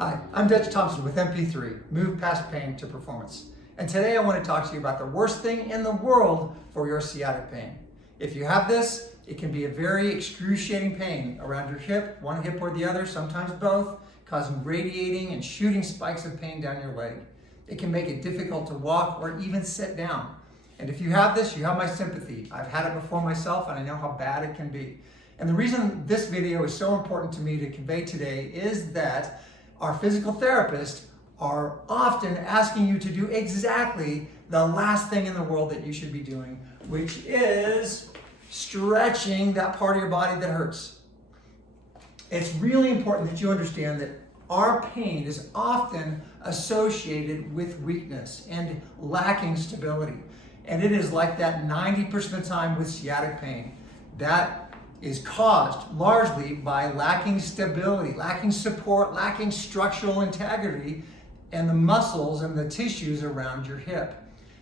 Hi, I'm Dutch Thompson with MP3, Move Past Pain to Performance. And today I want to talk to you about the worst thing in the world for your sciatic pain. If you have this, it can be a very excruciating pain around your hip, one hip or the other, sometimes both, causing radiating and shooting spikes of pain down your leg. It can make it difficult to walk or even sit down. And if you have this, you have my sympathy. I've had it before myself and I know how bad it can be. And the reason this video is so important to me to convey today is that our physical therapists are often asking you to do exactly the last thing in the world that you should be doing, which is stretching that part of your body that hurts. It's really important that you understand that our pain is often associated with weakness and lacking stability. And it is like that 90% of the time with sciatic pain. That is caused largely by lacking stability, lacking support, lacking structural integrity, and the muscles and the tissues around your hip.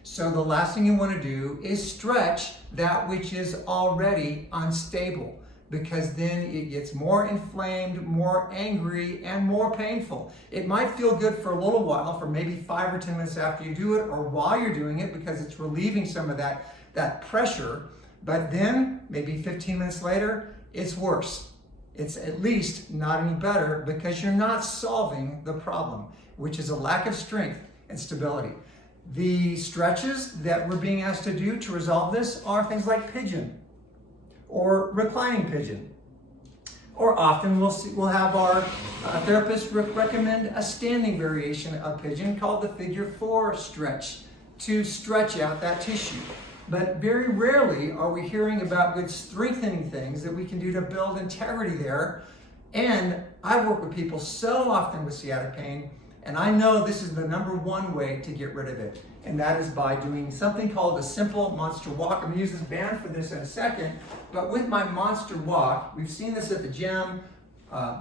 So the last thing you want to do is stretch that which is already unstable, because then it gets more inflamed, more angry, and more painful. It might feel good for a little while, for maybe 5 or 10 minutes after you do it, or while you're doing it, because it's relieving some of that pressure. But then, maybe 15 minutes later, it's worse. It's at least not any better because you're not solving the problem, which is a lack of strength and stability. The stretches that we're being asked to do to resolve this are things like pigeon or reclining pigeon. Or often we'll have our therapist recommend a standing variation of pigeon called the figure 4 stretch to stretch out that tissue. But very rarely are we hearing about good strengthening things that we can do to build integrity there. And I work with people so often with sciatic pain, and I know this is the #1 way to get rid of it. And that is by doing something called a simple monster walk. I'm gonna use this band for this in a second, but with my monster walk, we've seen this at the gym.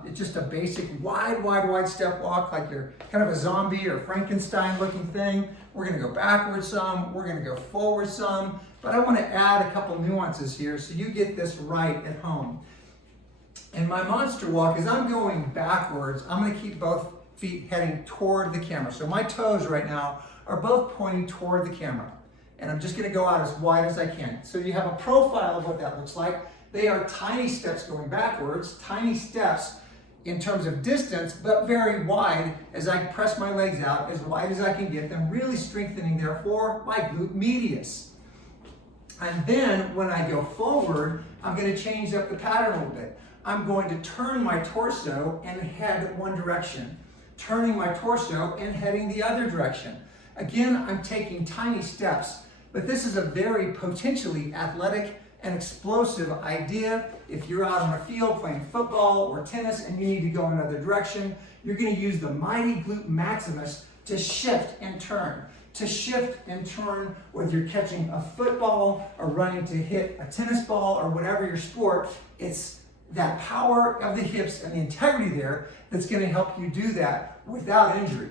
It's just a basic wide step walk, like you're kind of a zombie or Frankenstein looking thing. We're gonna go backwards some, we're gonna go forward some, but I wanna add a couple nuances here so you get this right at home. And my monster walk, as I'm going backwards, I'm gonna keep both feet heading toward the camera. So my toes right now are both pointing toward the camera. And I'm just gonna go out as wide as I can. So you have a profile of what that looks like. They are tiny steps going backwards, tiny steps in terms of distance, but very wide as I press my legs out as wide as I can get them, really strengthening therefore my glute medius. And then when I go forward, I'm going to change up the pattern a little bit. I'm going to turn my torso and head one direction, turning my torso and heading the other direction. Again, I'm taking tiny steps, but this is a very potentially athletic and explosive idea. If you're out on a field playing football or tennis and you need to go another direction, you're going to use the mighty glute maximus to shift and turn. To shift and turn, whether you're catching a football or running to hit a tennis ball or whatever your sport, it's that power of the hips and the integrity there that's going to help you do that without injury.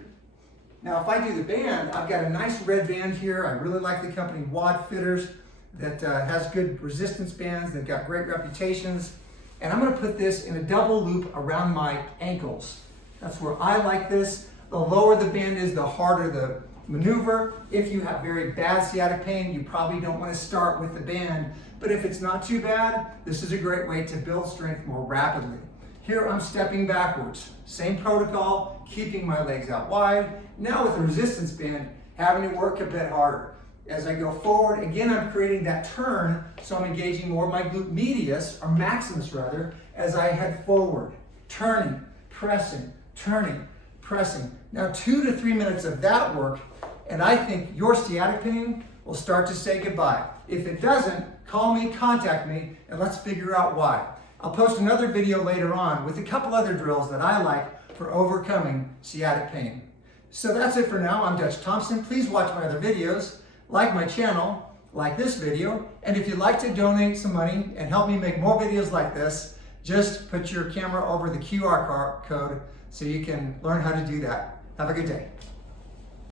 Now, if I do the band, I've got a nice red band here. I really like the company Wad Fitters that has good resistance bands. They've got great reputations. And I'm gonna put this in a double loop around my ankles. That's where I like this. The lower the band is, the harder the maneuver. If you have very bad sciatic pain, you probably don't wanna start with the band. But if it's not too bad, this is a great way to build strength more rapidly. Here I'm stepping backwards. Same protocol, keeping my legs out wide. Now with the resistance band, having to work a bit harder. As I go forward, again, I'm creating that turn, so I'm engaging more of my glute medius, or maximus rather, as I head forward. Turning, pressing, turning, pressing. Now 2 to 3 minutes of that work, and I think your sciatic pain will start to say goodbye. If it doesn't, call me, contact me, and let's figure out why. I'll post another video later on with a couple other drills that I like for overcoming sciatic pain. So that's it for now. I'm Dutch Thompson. Please watch my other videos. Like my channel, like this video, and if you'd like to donate some money and help me make more videos like this, just put your camera over the QR code so you can learn how to do that. Have a good day.